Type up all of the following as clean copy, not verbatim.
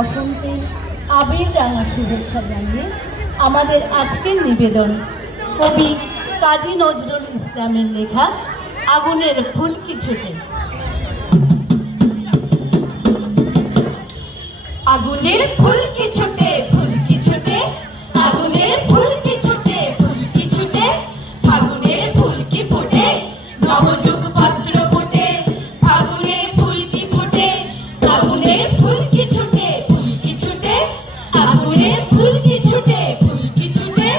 বসন্তের আবির রাঙা শুভেচ্ছা জানিয়ে আমাদের আজকের নিবেদন কবি কাজী নজরুল ইসলামের লেখা আগুনের ফুলকি ছুটে। আগুনের ফুলকি ছুটে ফুলকি ছুটে, আগুনের ফুলকি ছুটে ফুলকি ছুটে, ফাগুনের ফুলকি ফোটে নবযুগ পত্র ফোটে, ফাগুনের ফুলকি ফোটে আগুনের ফুলকি ছুটে ফুলকি ছুটে, আগুনের ফুলকি ছুটে ফুলকি ছুটে,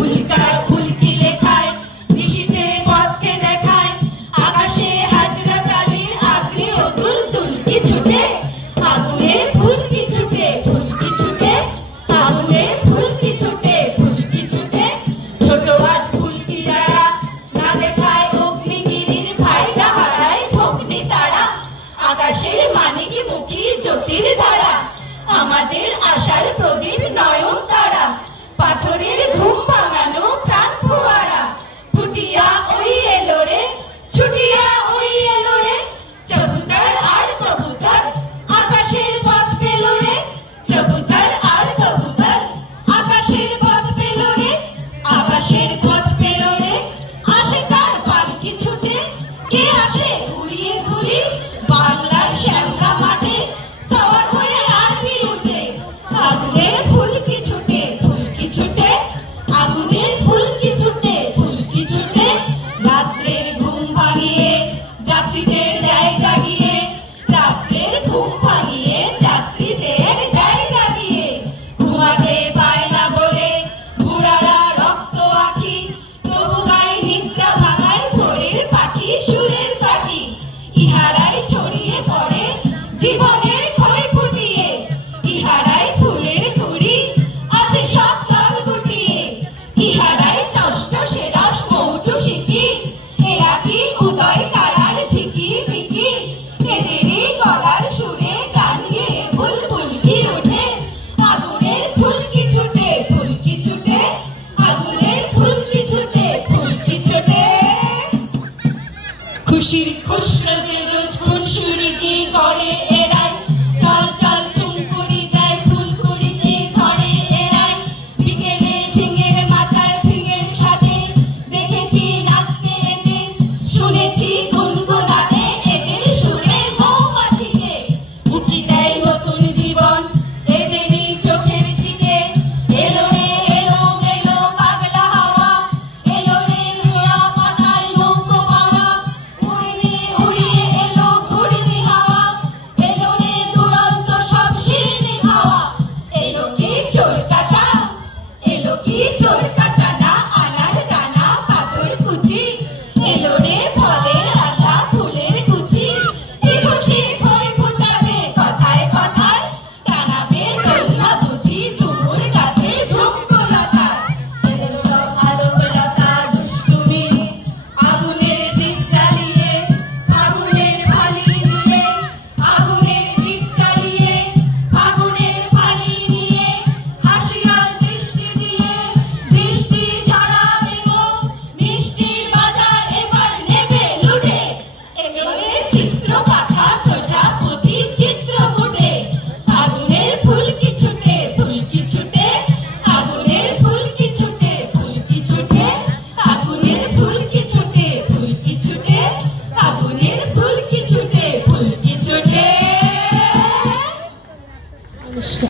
উল্কার ফুলকি লেখায় নিশীথে পথকে দেখায়, আকাশে হাজরাত আলীর আগ্রে অতুল তুলকি ছুটে, আগুনের ফুলকি ছুটে ফুলকি ছুটে, আগুনের ফুলকি ছুটে ফুলকি ছুটে, ছোট আজ ফুলকি যারা না দেখায় অগ্নিগিরির ভাইরা হারায় ভগ্নি তারা, আকাশের মানিকি মুখী জ্যোতির ধারা আমাদের আশার প্রদীপ নয়ন তারা, পাথরের ঘুম ভাঙানো প্রাণ ফোয়ারা ফুটিয়া ওই এলো রে ছুটিয়া ওই এলো রে, চবুতার আর কবুতর আকাশের পথ পেল রে, চবুতার আর কবুতর আকাশের পথ পেল রে, আকাশের পথ পেল রে, আসে কার পালকি ছুটে, কে আসে উড়িয়ে ধুলি বাংলার শ্যামলা মাঠে, সওয়ার হয়ে আরবি উঠে আগুনের ফুলকি ছুটে ফুলকি ছুটে, আগুনের ফুলকি ছুটে ফুলকি ছুটে, রাত্রের ঘুম ভাঙিয়ে যাত্রীদের দেয় জাগিয়ে, রাত্রের ঘুম ভাঙিয়ে যাত্রীদের দেয় জাগিয়ে, ঘুমাতে পায় না বলে বুড়ারা রক্ত আখি, তবু গায়ে নিদ্রা ভাঙায় ভোরের পাখি সুরের সাথী, ইহারাই ছড়িয়ে পড়ে জীবনের ক্ষয় ফুটিয়ে, ইহারাই ফুলের কুড়ি আছে সব দল গুটিয়ে, ইহারাই নষ্ট সেরস মৌটু শিখি, এ আখি উদয় তারার ঝিকি ভিকি, এদেরই গলার সুরে গান গেয়ে বুলবুলকি ওঠে, আগুনের ফুলকি ছুটে ফুলকি ছুটে, আগুনের ফুলকি ছুটে ফুলকি ছুটে, খুশির খুশরো যে রোজ খুনসুরি কি করে এরাই, চল চল চুমকুড়ি দেয় ফুলকুড়িতে ধরে এরাই, বিকেলে ঝিঙের মাথায় ফিঙের সাথে দেখেছি নাচতে এদের, শুনেছি গুনগুনাতে এদের সুরে মৌমাছিকে, উঠি দেয় নতুন জীবন এদেরই চোখের চিকে, এলো রে এলো মেলো পাগলা হাওয়া, এলো রে রুয়া পাতার নৌকো বাওয়া, উড়িয়ে উড়িয়ে এলো ঘুড়ি হাওয়া, এলো রে দুরন্ত সব শিরনি খাওয়া, এলো কি চোর কাটা, এলো কি চোর কাটা না আনার দানা পাথর কুচি, এলো রে ফলের আশা ফুলের কুচি, দিবসে ভয় ফোটাবে কথায় কথায়, টানাবে দোলনা বুঝি ডুমুর গাছে ঝুমকো লতা, এলো সব আলোকলতা দুষ্টুমি আগুনের দীপ জ্বালিয়ে, আগুনের ফালি নিয়ে, আগুনের দীপ জ্বালিয়ে, আগুনের ফালি নিয়ে, হাসিয়াল দৃষ্টি দিয়ে বৃষ্টি ঝরাবে গো, মিষ্টির বাজার এবার নেবে লুটে, এলো রে চিত্র পাখা প্রজাপতি চিত্র ফুটে, আগুনের ফুলকি ছুটে ফুলকি ছুটে, আগুনের ফুলকি ছুটে ফুলকি ছুটে, আগুনের ফুলকি ছুটে ফুলকি ছুটে, আগুনের ফুলকি ছুটে ফুলকি ছুটে।